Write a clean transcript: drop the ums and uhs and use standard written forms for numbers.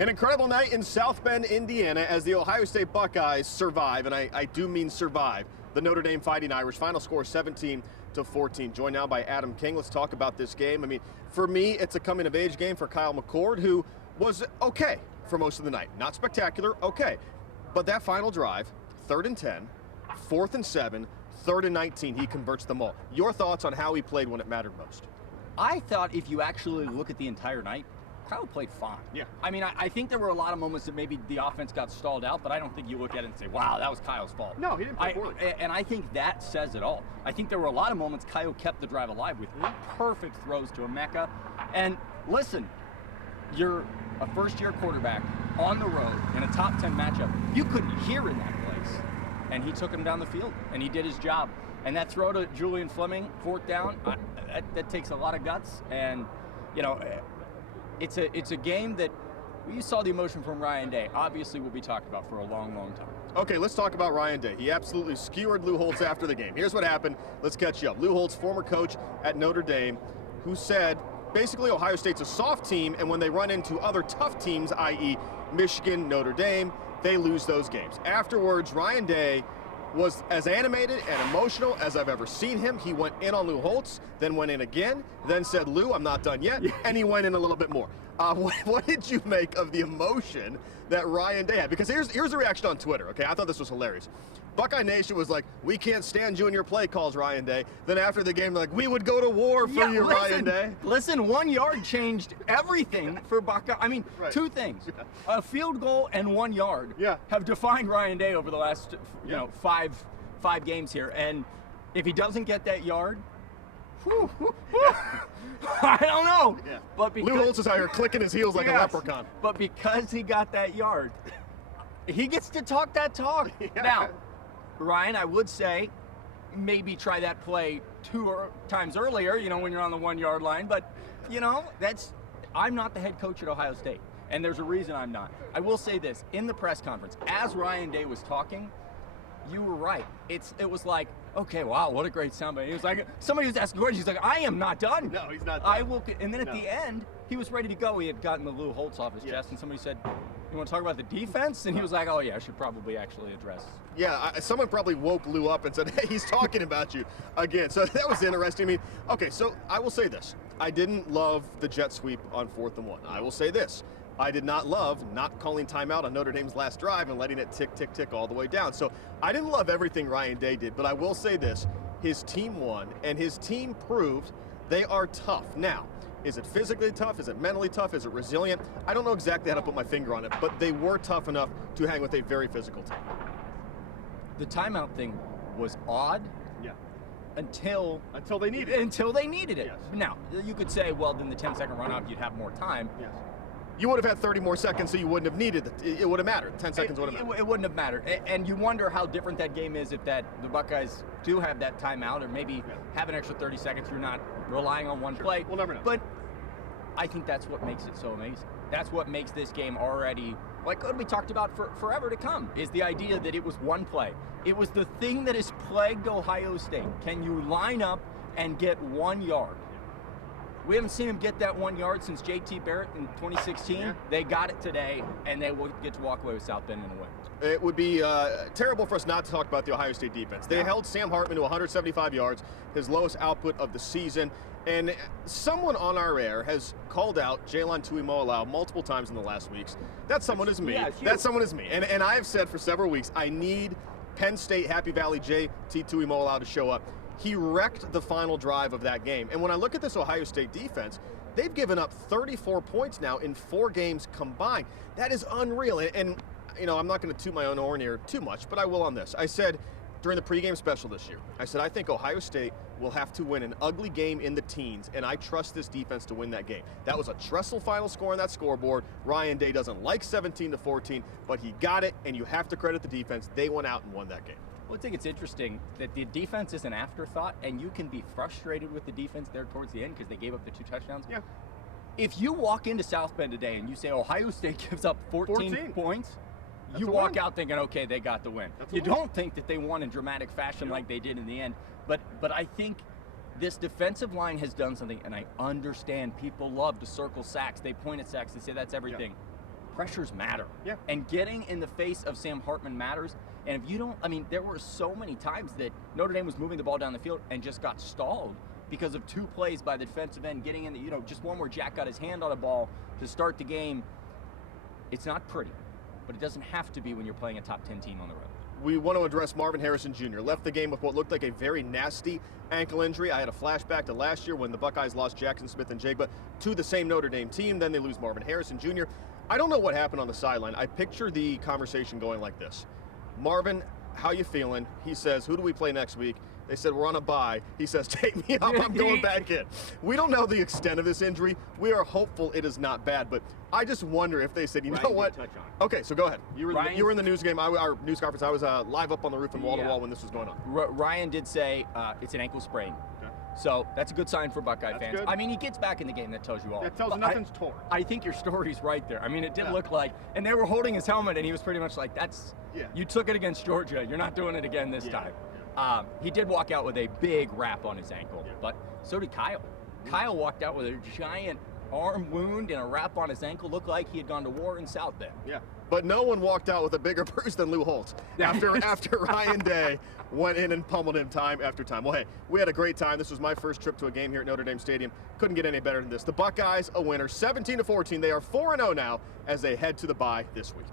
An incredible night in South Bend, Indiana, as the Ohio State Buckeyes survive, and I do mean survive, the Notre Dame Fighting Irish. Final score 17-14. Joined now by Adam King. Let's talk about this game. I mean, for me, it's a coming-of-age game for Kyle McCord, who was okay for most of the night. Not spectacular, okay. But that final drive, 3rd and 10, 4th and 7, 3rd and 19, he converts them all. Your thoughts on how he played when it mattered most? I thought if you actually look at the entire night, Kyle played fine. Yeah. I mean, I think there were a lot of moments that maybe the offense got stalled out, but I don't think you look at it and say, wow, that was Kyle's fault. No, he didn't play poorly. And I think that says it all. I think there were a lot of moments Kyle kept the drive alive with perfect throws to Emeka. And listen, you're a first-year quarterback on the road in a top 10 matchup. You couldn't hear in that place. And he took him down the field, and he did his job. And that throw to Julian Fleming, 4th down, that takes a lot of guts. And, you know, it's a game that you saw the emotion from Ryan Day. Obviously, will be talked about for a long, long time. Okay, let's talk about Ryan Day. He absolutely skewered Lou Holtz after the game. Here's what happened. Let's catch you up. Lou Holtz, former coach at Notre Dame, who said basically Ohio State's a soft team, and when they run into other tough teams, i.e. Michigan, Notre Dame, they lose those games. Afterwards, Ryan Day was as animated and emotional as I've ever seen him. He went in on Lou Holtz, then went in again, then said, Lou, I'm not done yet, and he went in a little bit more. What did you make of the emotion that Ryan Day had? Because here's the reaction on Twitter, okay? I thought this was hilarious. Buckeye Nation was like, we can't stand you and your play calls, Ryan Day. Then after the game, they're like, we would go to war for you, Ryan Day. Listen, 1 yard changed everything for Buckeye. I mean, two things. A field goal and 1 yard have defined Ryan Day over the last you know, five games here. And if he doesn't get that yard, I don't know. Yeah. But because, Lou Holtz is out here clicking his heels like a leprechaun. But because he got that yard, he gets to talk that talk. Now, Ryan, I would say maybe try that play 2 times earlier, you know, when you're on the 1 yard line. But, you know, I'm not the head coach at Ohio State, and there's a reason I'm not. I will say this, in the press conference, as Ryan Day was talking, you were right. It was like, okay, wow, what a great soundbite. He was like, somebody was asking questions. He's like, I am not done. No, he's not done. I will. And then at the end, he was ready to go. He had gotten the Lou Holtz off his chest, and somebody said, you want to talk about the defense? And he was like, oh yeah, I should probably actually address. Yeah, someone probably woke Lou up and said, hey, he's talking about you again. So that was interesting. I mean, okay, so I will say this. I didn't love the jet sweep on 4th and 1. I will say this. I did not love not calling timeout on Notre Dame's last drive and letting it tick, tick, tick all the way down. So I didn't love everything Ryan Day did, but I will say this. His team won, and his team proved they are tough. Now, is it physically tough? Is it mentally tough? Is it resilient? I don't know exactly how to put my finger on it, but they were tough enough to hang with a very physical team. The timeout thing was odd. Yeah. Until they needed it. Until they needed it. Yes. Now, you could say, well, then the 10-second run-up, you'd have more time. Yes. You would have had 30 more seconds, so you wouldn't have needed it. It would have mattered. 10 seconds would have mattered. It wouldn't have mattered. And you wonder how different that game is if the Buckeyes do have that timeout, or maybe have an extra 30 seconds. You're not relying on one play. We'll never know. But I think that's what makes it so amazing. That's what makes this game already, like we talked about for forever to come, is the idea that it was one play. It was the thing that has plagued Ohio State. Can you line up and get 1 yard? We haven't seen him get that 1 yard since J.T. Barrett in 2016. Yeah. They got it today, and they will get to walk away with South Bend in a win. It would be terrible for us not to talk about the Ohio State defense. They held Sam Hartman to 175 yards, his lowest output of the season. And someone on our air has called out Jalen Tuimoloau multiple times in the last weeks. That someone is me. That someone is me. And I have said for several weeks, I need Penn State Happy Valley J.T. Tuimoloau to show up. He wrecked the final drive of that game. And when I look at this Ohio State defense, they've given up 34 points now in 4 games combined. That is unreal. And you know, I'm not going to toot my own horn here too much, but I will on this. I said during the pregame special this year, I said I think Ohio State will have to win an ugly game in the teens, and I trust this defense to win that game. That was a Tressel final score on that scoreboard. Ryan Day doesn't like 17-14, but he got it, and you have to credit the defense. They went out and won that game. Well, I think it's interesting that the defense is an afterthought, and you can be frustrated with the defense there towards the end because they gave up the 2 touchdowns. Yeah. If you walk into South Bend today and you say Ohio State gives up 14 points, you walk out thinking, okay, they got the win. You don't think that they won in dramatic fashion like they did in the end. But I think this defensive line has done something, and I understand people love to circle sacks. They point at sacks. They say that's everything. pressures matter. Yeah. And getting in the face of Sam Hartman matters. And if you don't, I mean, there were so many times that Notre Dame was moving the ball down the field and just got stalled because of 2 plays by the defensive end getting in the, just one where Jack got his hand on a ball to start the game. It's not pretty, but it doesn't have to be when you're playing a top 10 team on the road. We want to address Marvin Harrison Jr. Left the game with what looked like a very nasty ankle injury. I had a flashback to last year when the Buckeyes lost Jackson Smith and Jigba to the same Notre Dame team. Then they lose Marvin Harrison Jr. I don't know what happened on the sideline. I picture the conversation going like this. Marvin, how you feeling? He says, who do we play next week? They said, we're on a bye. He says, take me up, I'm going back in. We don't know the extent of this injury. We are hopeful it is not bad, but I just wonder if they said, you know what? Okay, so go ahead. You were in the news game, our news conference. I was live up on the roof and wall-to-wall when this was going on. Ryan did say it's an ankle sprain. Okay. So that's a good sign for Buckeye fans. Good. I mean, he gets back in the game. That tells you all. That tells you nothing's torn. I think your story's right there. I mean, it did look like, and they were holding his helmet, and he was pretty much like, you took it against Georgia. You're not doing it again this time. He did walk out with a big wrap on his ankle, but so did Kyle. Kyle walked out with a giant arm wound and a wrap on his ankle. Looked like he had gone to war in South Bend. Yeah, but no one walked out with a bigger bruise than Lou Holtz after Ryan Day went in and pummeled him time after time. Well, hey, we had a great time. This was my first trip to a game here at Notre Dame Stadium. Couldn't get any better than this. The Buckeyes, a winner, 17-14. They are 4-0 now as they head to the bye this week.